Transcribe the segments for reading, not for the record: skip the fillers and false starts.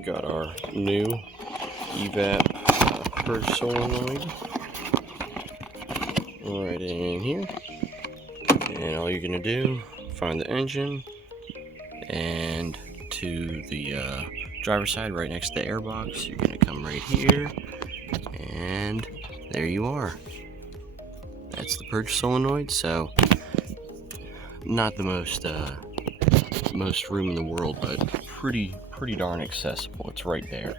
got our new evap purge solenoid right in here, and all you're gonna do, find the engine, and to the driver's side right next to the airbox, you're gonna come right here, and there you are. That's the purge solenoid. So not the most room in the world, but pretty darn accessible. It's right there.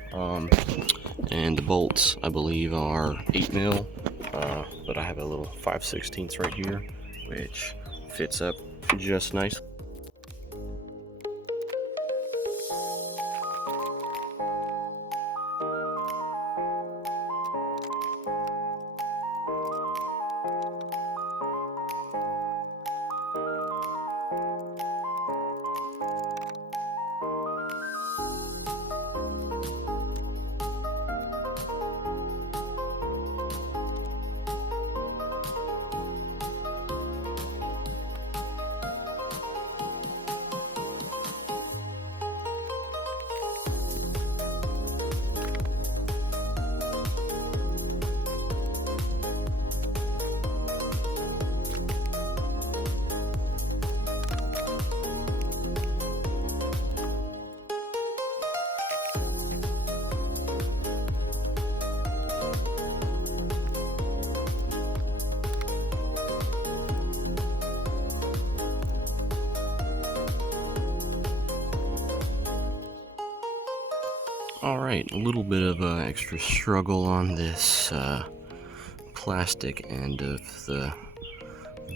And the bolts, I believe, are 8mm, but I have a little 5/16 right here, which fits up just nice. Alright, a little bit of extra struggle on this plastic end of the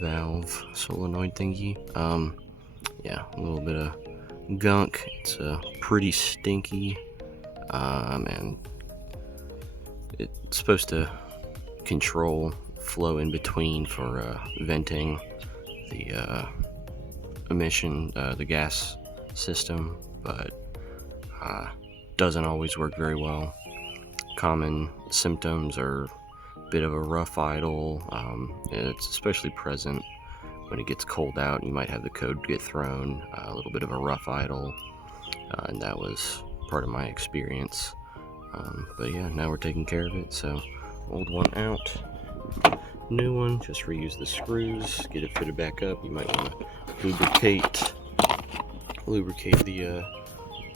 valve solenoid thingy. Yeah, a little bit of gunk. It's pretty stinky, and it's supposed to control flow in between for venting the emission, the gas system, but doesn't always work very well. Common symptoms are a bit of a rough idle. It's especially present when it gets cold out. You might have the code get thrown, a little bit of a rough idle, and that was part of my experience. But yeah, now we're taking care of it. So old one out, new one, just reuse the screws, get it fitted back up. You might want to lubricate the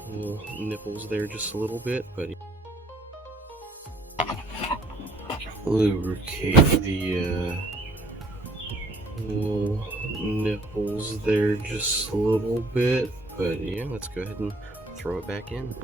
little nipples there just a little bit, but lubricate the little nipples there just a little bit. But yeah, let's go ahead and throw it back in.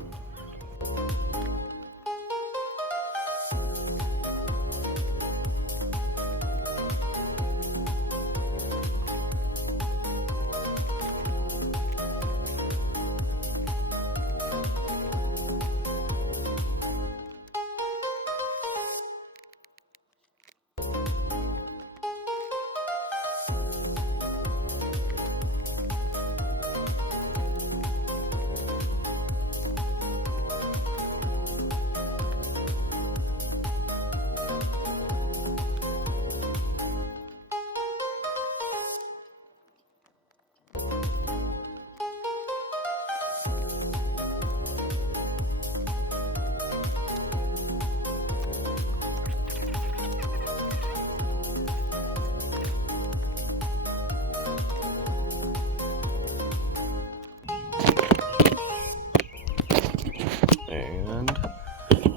And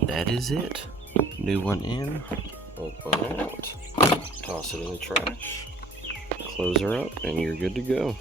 that is it. New one in, old one out. Toss it in the trash, close her up, and you're good to go.